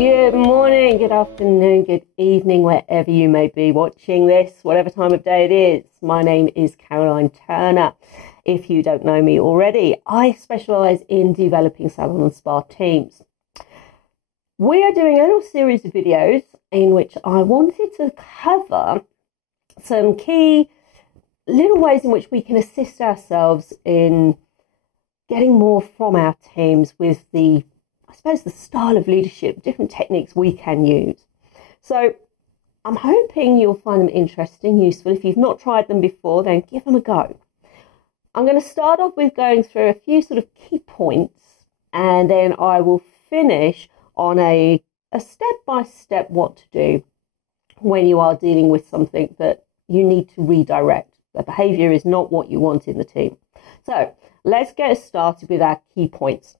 Good morning, good afternoon, good evening, wherever you may be watching this, whatever time of day it is. My name is Caroline Turner. If you don't know me already, I specialise in developing salon and spa teams. We are doing a little series of videos in which I wanted to cover some key little ways in which we can assist ourselves in getting more from our teams with the style of leadership, different techniques we can use. So I'm hoping you'll find them interesting, useful. If you've not tried them before, then give them a go. I'm going to start off with going through a few sort of key points, and then I will finish on a step-by-step what to do when you are dealing with something that you need to redirect. The behaviour is not what you want in the team. So let's get started with our key points.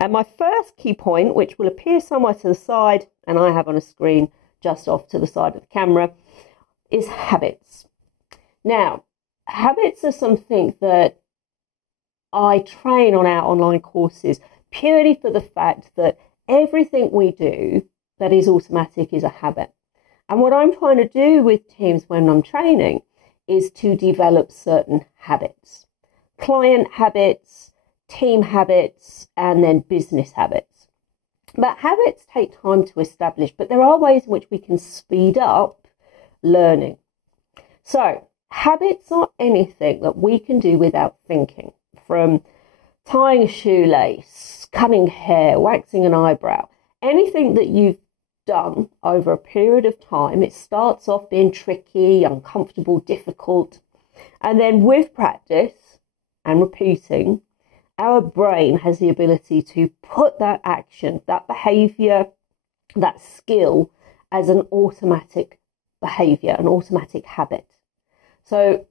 And my first key point, which will appear somewhere to the side, and I have on a screen just off to the side of the camera, is habits. Now, habits are something that I train on our online courses purely for the fact that everything we do that is automatic is a habit. And what I'm trying to do with teams when I'm training is to develop certain habits. Client habits, team habits, and then business habits. But habits take time to establish, but there are ways in which we can speed up learning. So habits are anything that we can do without thinking, from tying a shoelace, cutting hair, waxing an eyebrow, anything that you've done over a period of time. It starts off being tricky, uncomfortable, difficult, and then with practice and repeating, our brain has the ability to put that action, that behaviour, that skill as an automatic behaviour, an automatic habit. So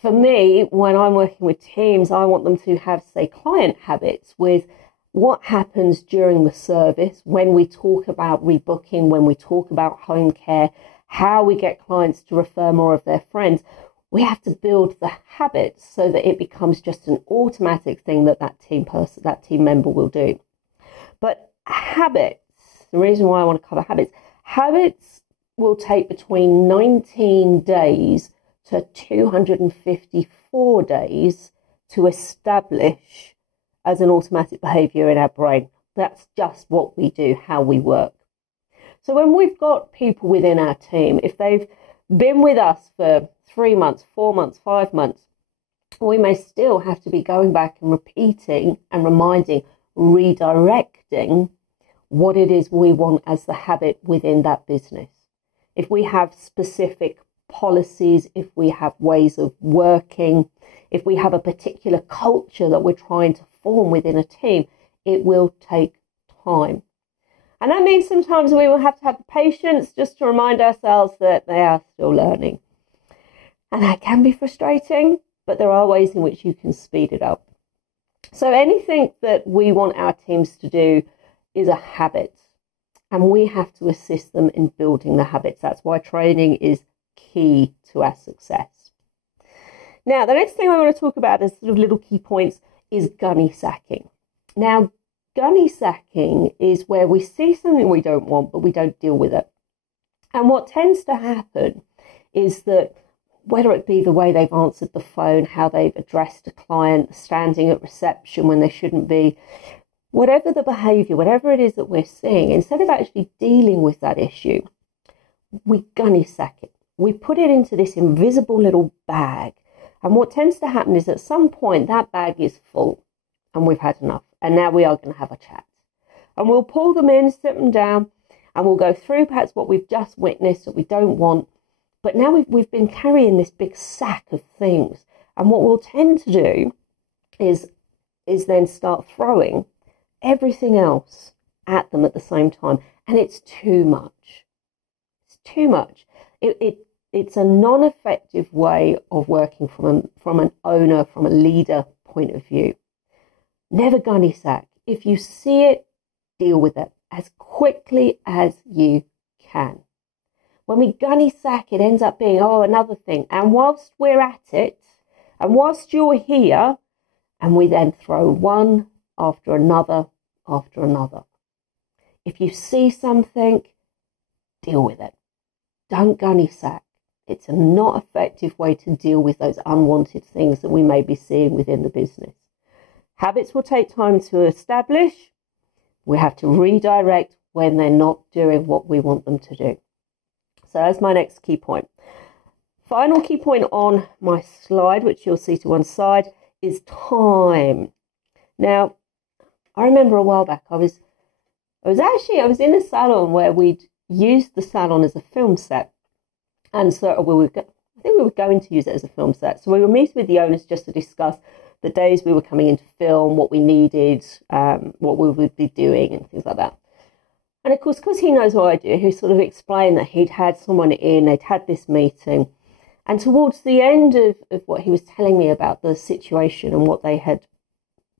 for me, when I'm working with teams, I want them to have, say, client habits with what happens during the service, when we talk about rebooking, when we talk about home care, how we get clients to refer more of their friends. We have to build the habits so that it becomes just an automatic thing that team member will do. But habits, the reason why I want to cover habits will take between 19 days to 254 days to establish as an automatic behaviour in our brain. That's just what we do, how we work. So when we've got people within our team, if they've been with us for 3 months, 4 months, 5 months, we may still have to be going back and repeating and reminding, redirecting what it is we want as the habit within that business. If we have specific policies, if we have ways of working, if we have a particular culture that we're trying to form within a team, it will take time. And that means sometimes we will have to have the patience just to remind ourselves that they are still learning. And that can be frustrating, but there are ways in which you can speed it up. So anything that we want our teams to do is a habit, and we have to assist them in building the habits. That's why training is key to our success. Now, the next thing I want to talk about as sort of little key points is gunny sacking. Now, gunny sacking is where we see something we don't want, but we don't deal with it. And what tends to happen is that whether it be the way they've answered the phone, how they've addressed a client, standing at reception when they shouldn't be, whatever the behaviour, whatever it is that we're seeing, instead of actually dealing with that issue, we gunny sack it. We put it into this invisible little bag. And what tends to happen is at some point that bag is full and we've had enough. And now we are going to have a chat. And we'll pull them in, sit them down, and we'll go through perhaps what we've just witnessed that we don't want. But now we've been carrying this big sack of things. And what we'll tend to do is then start throwing everything else at them at the same time. And it's too much. It's too much. It's a non-effective way of working from an owner, from a leader point of view. Never gunny sack. If you see it, deal with it as quickly as you can. When we gunny sack, it ends up being, another thing. And whilst we're at it, and whilst you're here, and we then throw one after another after another. If you see something, deal with it. Don't gunny sack. It's a not effective way to deal with those unwanted things that we may be seeing within the business. Habits will take time to establish. We have to redirect when they're not doing what we want them to do. So that's my next key point. Final key point on my slide, which you'll see to one side, is time. Now, I remember a while back, I was in a salon where we'd used the salon as a film set. And so I think we were going to use it as a film set. So we were meeting with the owners just to discuss the days we were coming into film, what we needed, what we would be doing and things like that. And of course, because he knows what I do, he sort of explained that he'd had someone in, they'd had this meeting. And towards the end of what he was telling me about the situation and what they had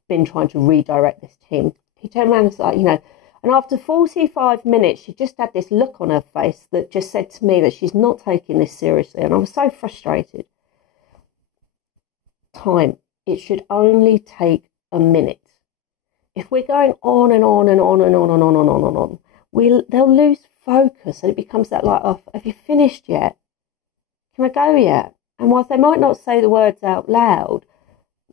been trying to redirect this team, he turned around and was like, and after 45 minutes, she just had this look on her face that just said to me that she's not taking this seriously. And I was so frustrated. Time. It should only take a minute. If we're going on and on and on and on and on and on and on, they'll lose focus, and it becomes that like, oh, have you finished yet? Can I go yet? And whilst they might not say the words out loud,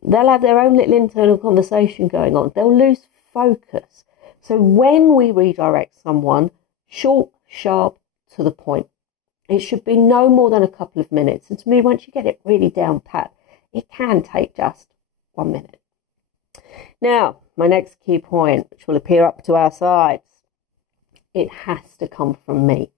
they'll have their own little internal conversation going on. They'll lose focus. So when we redirect someone, short, sharp, to the point. It should be no more than a couple of minutes. And to me, once you get it really down pat, it can take just 1 minute. Now, my next key point, which will appear up to our sides, it has to come from me.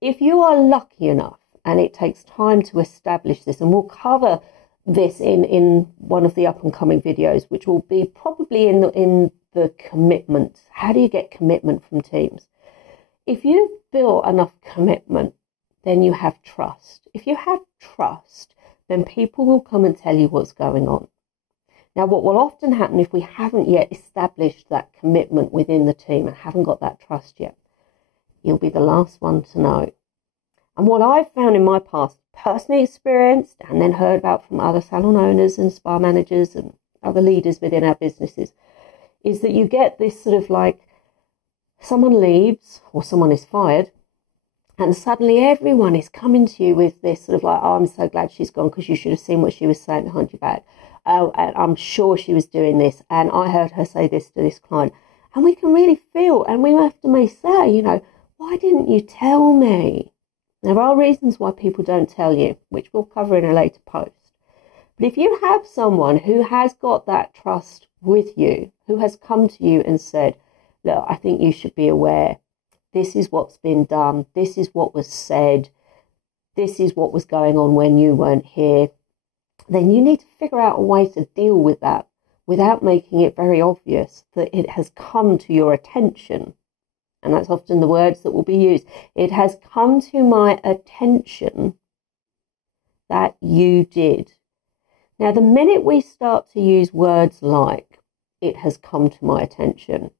If you are lucky enough, and it takes time to establish this, and we'll cover this in one of the up and coming videos, which will be probably in the commitment. How do you get commitment from teams? If you've built enough commitment, then you have trust. If you have trust, then people will come and tell you what's going on. Now, what will often happen if we haven't yet established that commitment within the team and haven't got that trust yet, you'll be the last one to know. And what I've found in my past, personally experienced and then heard about from other salon owners and spa managers and other leaders within our businesses, is that you get this sort of like, someone leaves or someone is fired, and suddenly everyone is coming to you with this sort of like, oh, I'm so glad she's gone because you should have seen what she was saying behind your back. Oh, and I'm sure she was doing this, and I heard her say this to this client. And we can really feel, and we often may say, why didn't you tell me? There are reasons why people don't tell you, which we'll cover in a later post. But if you have someone who has got that trust with you, who has come to you and said, look, I think you should be aware, this is what's been done, this is what was said, this is what was going on when you weren't here, then you need to figure out a way to deal with that without making it very obvious that it has come to your attention. And that's often the words that will be used. It has come to my attention that you did. Now, the minute we start to use words like, it has come to my attention,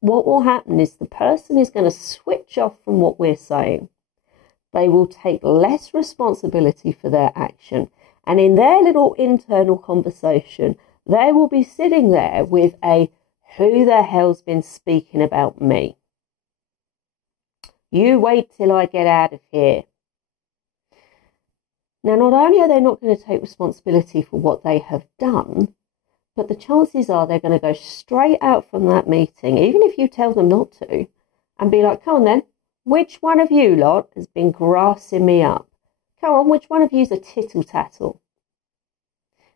what will happen is the person is going to switch off from what we're saying. They will take less responsibility for their action. And in their little internal conversation, they will be sitting there with a, who the hell's been speaking about me? You wait till I get out of here. Now, not only are they not going to take responsibility for what they have done, but the chances are they're going to go straight out from that meeting, even if you tell them not to, and be like, come on then, which one of you lot has been grassing me up? Come on, which one of you's a tittle-tattle?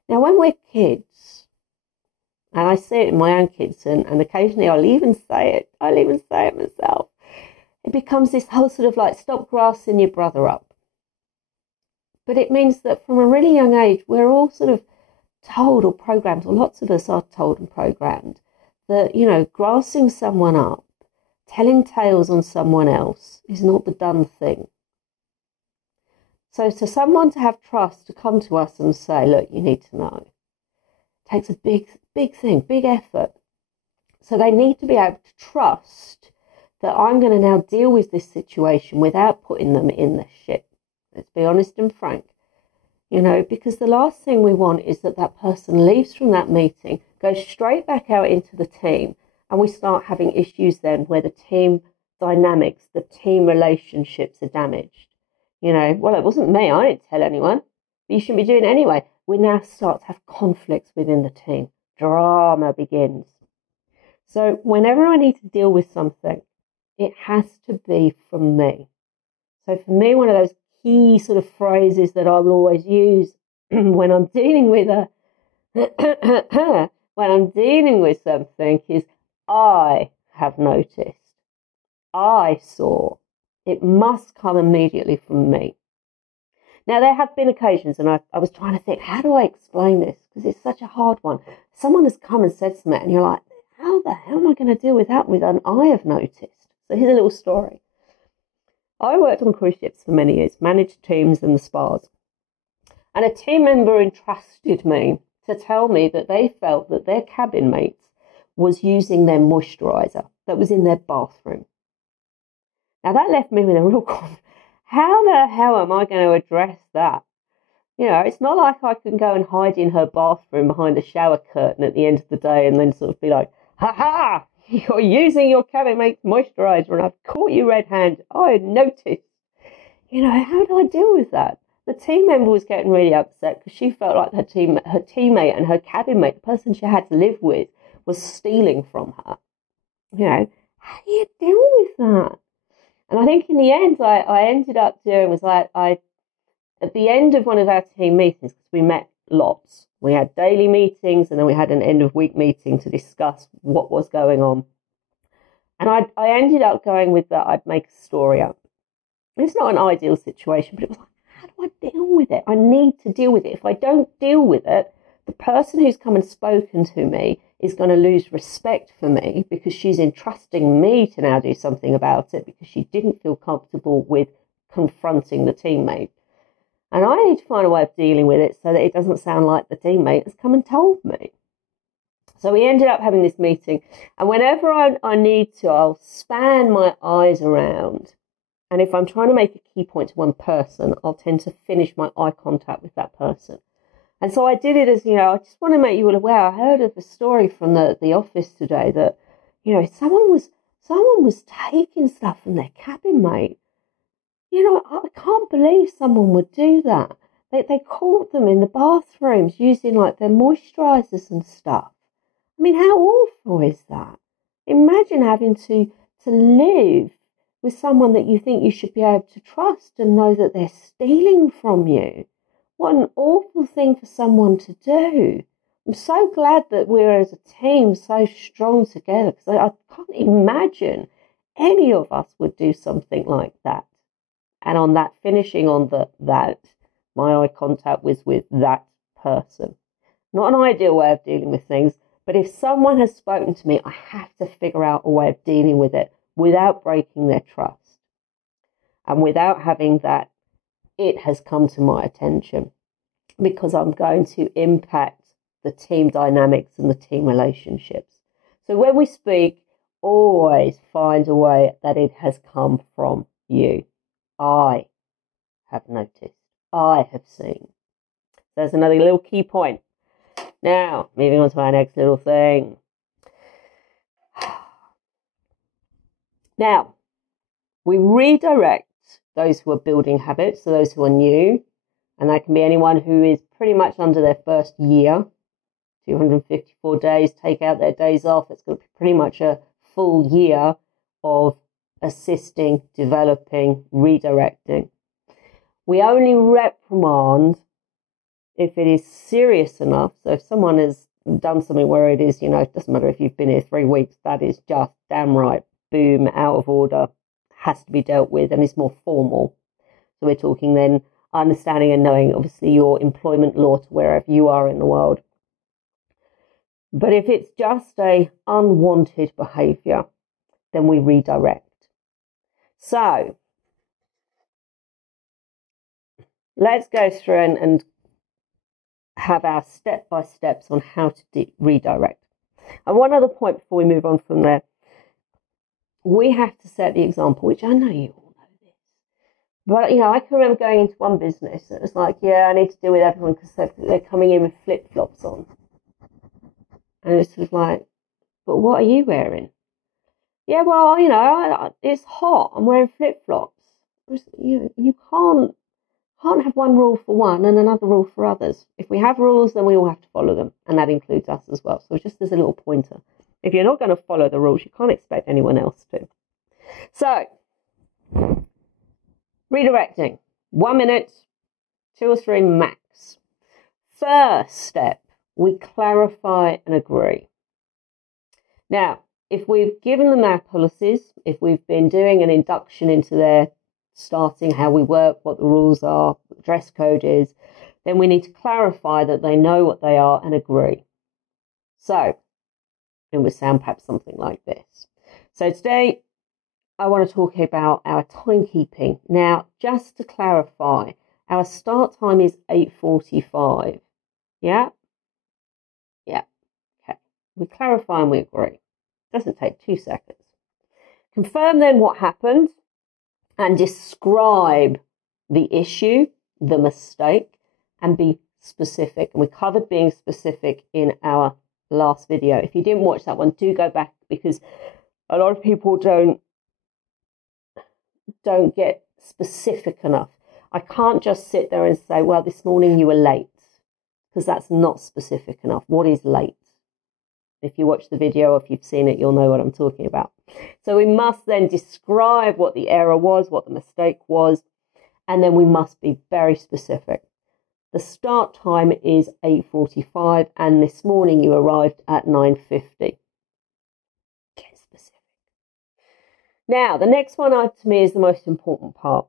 Now, when we're kids, and I see it in my own kids, and occasionally I'll even say it myself, it becomes this whole sort of like, stop grassing your brother up. But it means that from a really young age, we're all sort of told or programmed, or lots of us are told and programmed, that, grassing someone up, telling tales on someone else is not the done thing. So to someone to have trust to come to us and say, look, you need to know, takes a big thing, big effort. So they need to be able to trust that I'm going to now deal with this situation without putting them in the shit. Let's be honest and frank. Because the last thing we want is that person leaves from that meeting, goes straight back out into the team, And we start having issues then where the team dynamics, the team relationships are damaged. Well, it wasn't me. I didn't tell anyone. But you shouldn't be doing it anyway. We now start to have conflicts within the team. Drama begins. So whenever I need to deal with something, it has to be from me. So for me, one of those key sort of phrases that I will always use when I'm dealing with something is, I have noticed. I saw. It must come immediately from me. Now, there have been occasions, and I was trying to think, how do I explain this? Because it's such a hard one. Someone has come and said something, and you're like, how the hell am I going to deal with that with an I have noticed? So here's a little story. I worked on cruise ships for many years, managed teams in the spas. And a team member entrusted me to tell me that they felt that their cabin mates was using their moisturiser that was in their bathroom. Now, that left me with a real how the hell am I going to address that? It's not like I can go and hide in her bathroom behind a shower curtain at the end of the day and then sort of be like, ha, you're using your cabin mate's moisturiser and I've caught you red-handed. I noticed. How do I deal with that? The team member was getting really upset because she felt like her teammate and her cabin mate, the person she had to live with, was stealing from her. How do you deal with that? And I think in the end, I ended up doing was at the end of one of our team meetings, because we met lots, we had daily meetings and then we had an end of week meeting to discuss what was going on. And I ended up going with that I'd make a story up. It's not an ideal situation, but it was like, how do I deal with it? I need to deal with it. If I don't deal with it, the person who's come and spoken to me is going to lose respect for me because she's entrusting me to now do something about it because she didn't feel comfortable with confronting the teammate. And I need to find a way of dealing with it so that it doesn't sound like the teammate has come and told me. So we ended up having this meeting. And whenever I need to, I'll span my eyes around. And if I'm trying to make a key point to one person, I'll tend to finish my eye contact with that person. And so I did it as, I just want to make you all aware. I heard of a story from the office today that, someone was taking stuff from their cabin mate. I can't believe someone would do that. They caught them in the bathrooms using like their moisturisers and stuff. I mean, how awful is that? Imagine having to live with someone that you think you should be able to trust and know that they're stealing from you. What an awful thing for someone to do. I'm so glad that we're as a team so strong together because I can't imagine any of us would do something like that. And on that, finishing on that, my eye contact was with that person. Not an ideal way of dealing with things, but if someone has spoken to me, I have to figure out a way of dealing with it without breaking their trust and without having that it has come to my attention, because I'm going to impact the team dynamics and the team relationships. So when we speak, always find a way that it has come from you. I have noticed. I have seen. There's another little key point. Now, moving on to our next little thing. Now, we redirect those who are building habits, so those who are new, and that can be anyone who is pretty much under their first year, 254 days, take out their days off. It's going to be pretty much a full year of assisting, developing, redirecting. We only reprimand if it is serious enough. So if someone has done something where it is, it doesn't matter if you've been here 3 weeks, that is just damn right, boom, out of order, has to be dealt with and is more formal. So we're talking then understanding and knowing, obviously, your employment law to wherever you are in the world. But if it's just a unwanted behaviour, then we redirect. So let's go through and have our step-by-steps on how to redirect. And one other point before we move on from there, we have to set the example, which I know you all know this. But, I can remember going into one business and it was like, I need to deal with everyone because they're coming in with flip-flops on. And it's sort of like, but what are you wearing? Yeah, well, you know, it's hot. I'm wearing flip-flops. You can't have one rule for one and another rule for others. If we have rules, then we all have to follow them, and that includes us as well. So just as a little pointer, if you're not going to follow the rules, you can't expect anyone else to. So, redirecting, 1 minute, 2 or 3 max. First step, we clarify and agree. Now, if we've given them our policies, if we've been doing an induction into their starting, how we work, what the rules are, what the dress code is, then we need to clarify that they know what they are and agree. So, it would sound perhaps something like this. So today, I want to talk about our timekeeping. Now, just to clarify, our start time is 8:45. Yeah? Yeah. Okay. We clarify and we agree. Doesn't take 2 seconds. Confirm then what happened and describe the issue, the mistake, and be specific. And we covered being specific in our last video. If you didn't watch that one, do go back, because a lot of people don't get specific enough. I can't just sit there and say, well, this morning you were late, because that's not specific enough. What is late? If you watch the video, or if you've seen it, you'll know what I'm talking about. So we must then describe what the error was, what the mistake was, and then we must be very specific. The start time is 8:45, and this morning you arrived at 9:50. Get specific. Now, the next one to me is the most important part.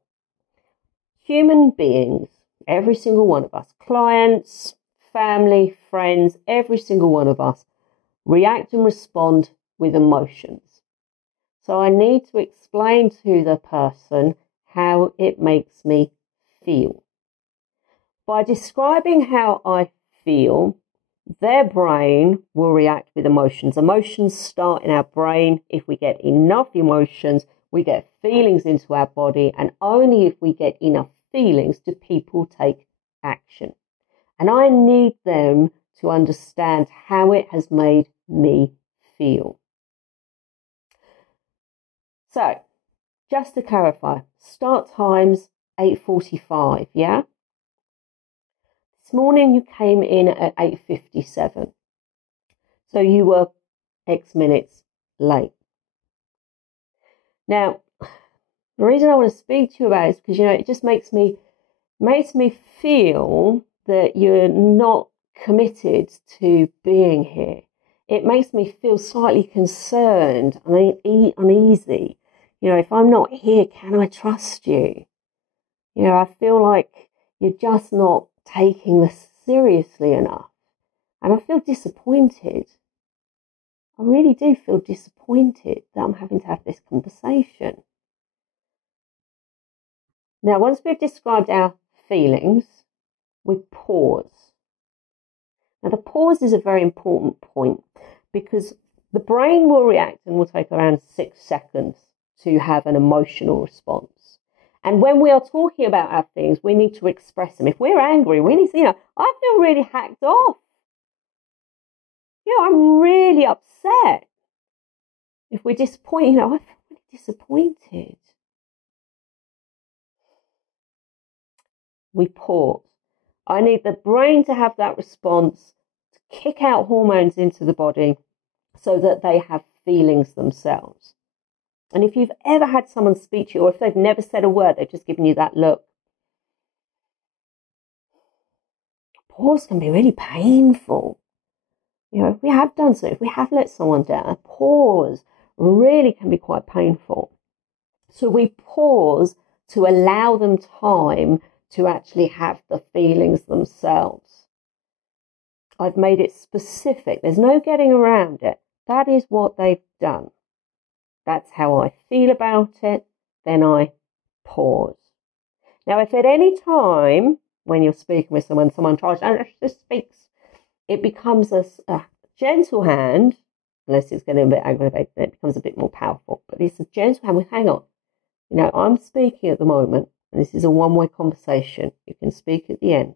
Human beings, every single one of us, clients, family, friends, every single one of us, react and respond with emotions. So I need to explain to the person how it makes me feel. By describing how I feel, their brain will react with emotions. Emotions start in our brain. If we get enough emotions, we get feelings into our body, and only if we get enough feelings do people take action. And I need them to understand how it has made me feel. So, just to clarify, start times 8:45, yeah? This morning you came in at 8:57. So you were X minutes late. Now, the reason I want to speak to you about it is because, you know, it just makes me feel that you're not committed to being here. It makes me feel slightly concerned and uneasy. You know, if I'm not here, can I trust you? You know, I feel like you're just not taking this seriously enough. And I feel disappointed. I really do feel disappointed that I'm having to have this conversation. Now, once we've described our feelings, we pause. Now, the pause is a very important point, because the brain will react and will take around 6 seconds to have an emotional response. And when we are talking about our feelings, we need to express them. If we're angry, we need to, I feel really hacked off. I'm really upset. If we're disappointed, I feel really disappointed. We pause. I need the brain to have that response, to kick out hormones into the body so that they have feelings themselves. And if you've ever had someone speak to you, or if they've never said a word, they've just given you that look, pause can be really painful. If we have done something, if we have let someone down, a pause really can be quite painful. So we pause to allow them time to actually have the feelings themselves. I've made it specific. There's no getting around it. That is what they've done. That's how I feel about it. Then I pause. Now, if at any time when you're speaking with someone tries and just speaks, it becomes a gentle hand, unless it's getting a bit aggravated, then it becomes a bit more powerful. But it's a gentle hand with, hang on, I'm speaking at the moment, and this is a one-way conversation. You can speak at the end.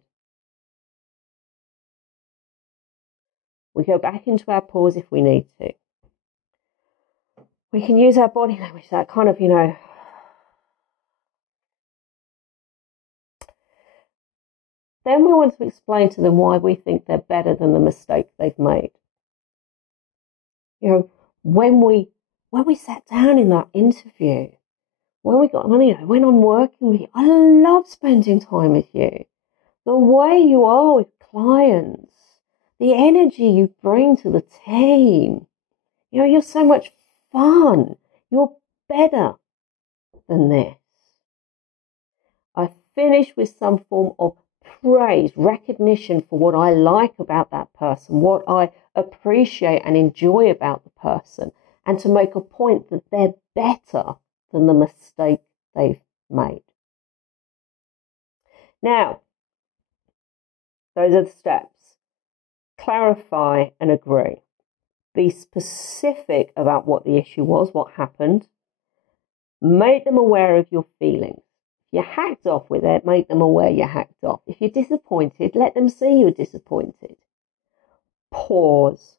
We go back into our pause if we need to. we can use our body language, that kind of, then we want to explain to them why we think they're better than the mistake they've made. When we sat down in that interview, when I'm working with you, I love spending time with you. The way you are with clients, the energy you bring to the team. You're so much fun. You're better than this. I finish with some form of praise, recognition for what I like about that person, what I appreciate and enjoy about the person, and to make a point that they're better than the mistake they've made. Now, those are the steps. Clarify and agree. Be specific about what the issue was, what happened. Make them aware of your feelings. If you hacked off with it, make them aware you hacked off. If you're disappointed, let them see you're disappointed. Pause.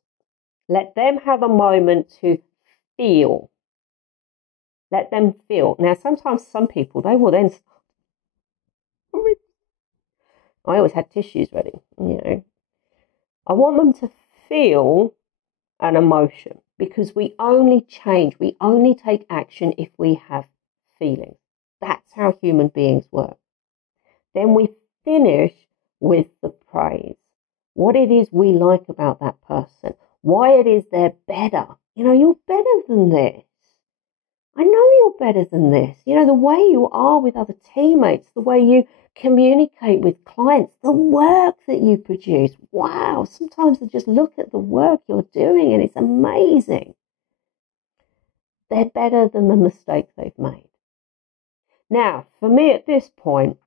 Let them have a moment to feel. Let them feel. Now, sometimes some people, they will then... I always had tissues ready, I want them to feel an emotion, because we only change, we only take action if we have feelings. That's how human beings work. Then we finish with the praise. What it is we like about that person. Why it is they're better. You're better than this. I know you're better than this. The way you are with other teammates, the way you communicate with clients, the work that you produce. Wow, sometimes I just look at the work you're doing and it's amazing. They're better than the mistake they've made. Now, for me at this point,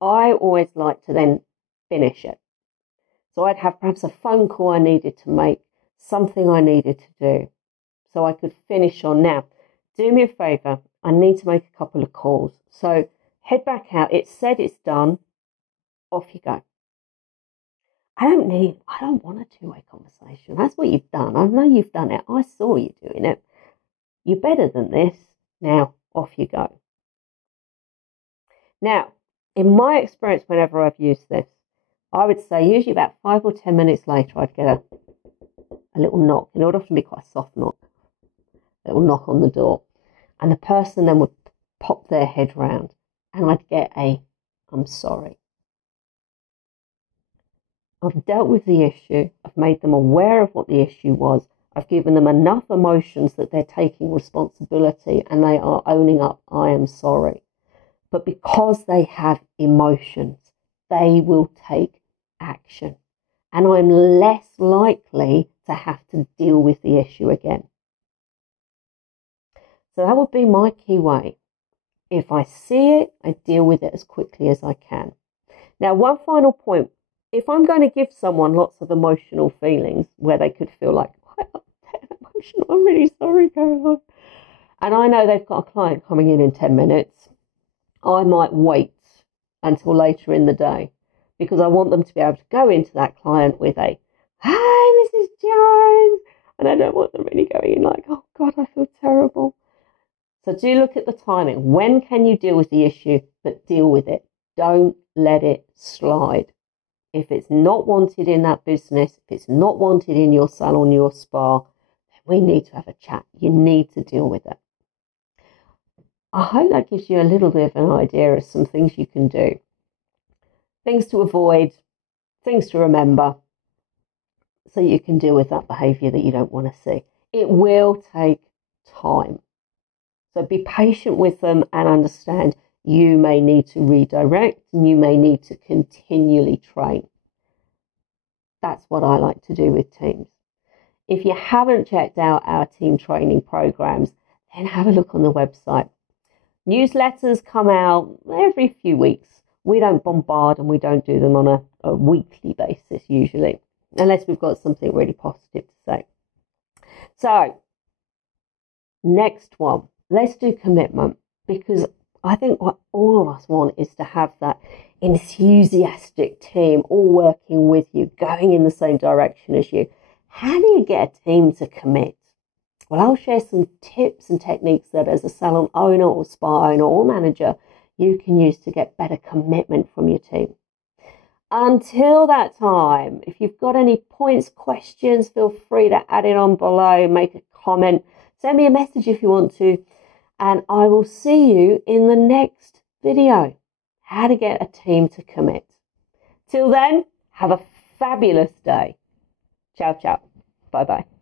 I always like to then finish it. So I'd have perhaps a phone call I needed to make, something I needed to do, so I could finish on. Now, do me a favour, I need to make a couple of calls. So head back out. It's said it's done. Off you go. I don't want a two-way conversation. That's what you've done. I know you've done it. I saw you doing it. You're better than this. Now, off you go. Now, in my experience, whenever I've used this, I would say usually about 5 or 10 minutes later, I'd get a little knock. It would often be quite a soft knock. A little knock on the door. And the person then would pop their head round, and I'd get I'm sorry. I've dealt with the issue. I've made them aware of what the issue was. I've given them enough emotions that they're taking responsibility and they are owning up, I am sorry. But because they have emotions, they will take action. And I'm less likely to have to deal with the issue again. So that would be my key way. If I see it, I deal with it as quickly as I can. Now, one final point. If I'm going to give someone lots of emotional feelings where they could feel like, emotional, I'm really sorry, Caroline, and I know they've got a client coming in 10 minutes, I might wait until later in the day, because I want them to be able to go into that client with a, "Hi, Mrs. Jones," and I don't want them really going in like, "Oh God, I feel terrible." So do look at the timing. When can you deal with the issue, but deal with it? Don't let it slide. If it's not wanted in that business, if it's not wanted in your salon, your spa, then we need to have a chat. You need to deal with it. I hope that gives you a little bit of an idea of some things you can do. Things to avoid, things to remember, so you can deal with that behaviour that you don't want to see. It will take time. So be patient with them and understand you may need to redirect and you may need to continually train. That's what I like to do with teams. If you haven't checked out our team training programs, then have a look on the website. Newsletters come out every few weeks. We don't bombard and we don't do them on a weekly basis usually, unless we've got something really positive to say. So, next one, let's do commitment, because I think what all of us want is to have that enthusiastic team all working with you, going in the same direction as you. How do you get a team to commit? Well, I'll share some tips and techniques that as a salon owner or spa owner or manager, you can use to get better commitment from your team. Until that time, if you've got any points, questions, feel free to add it on below, make a comment, send me a message if you want to, and I will see you in the next video, how to get a team to commit. Till then, have a fabulous day. Ciao, ciao. Bye-bye.